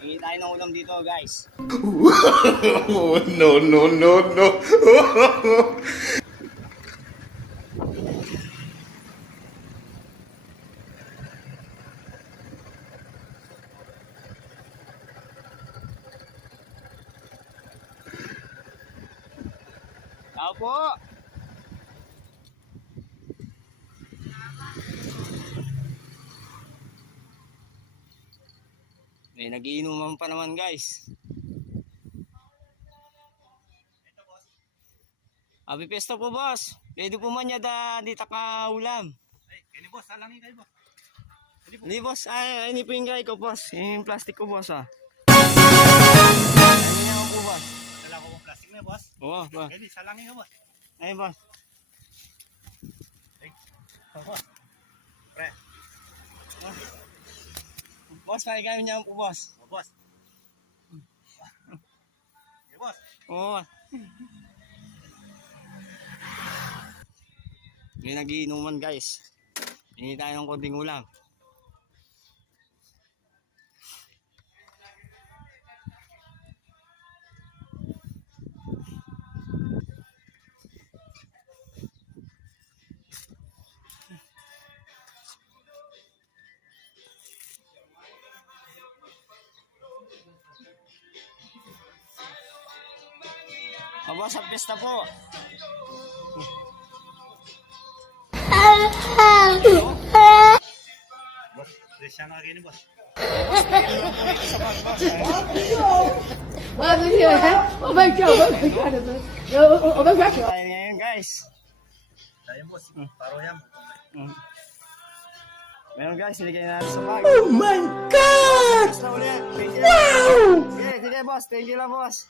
Hingi tayo ng ulam dito, guys. No, no, no, no. Tao po! May nagiinuman pa naman, guys. Happy Fiesta po, boss. Pwede po man niya di taka ulam. Ay, kini boss, salangin kayo boss. Hindi, boss. Ay, ini po yung gay ko, boss. Yung plastic ko, boss, ah. Ano naman po, boss? Dala ko ng plastic na boss. Oo, boss. Kini salangin ko boss. Ay, boss. Ay, boss. Pre, Boss, pakikain niya po, boss. oh, boss. Hey, boss. Oo. May nagiinuman, guys. Hingi tayo ng konting ulam. Boss, sa pista po. Boss, Cristiano ka kini boss. Tayo ngayon, guys. Tayo boss, paro yan. Meron, guys, siligay natin sa bag. Oh my God! Wow! Sige, sige, boss. Thank you lang, boss.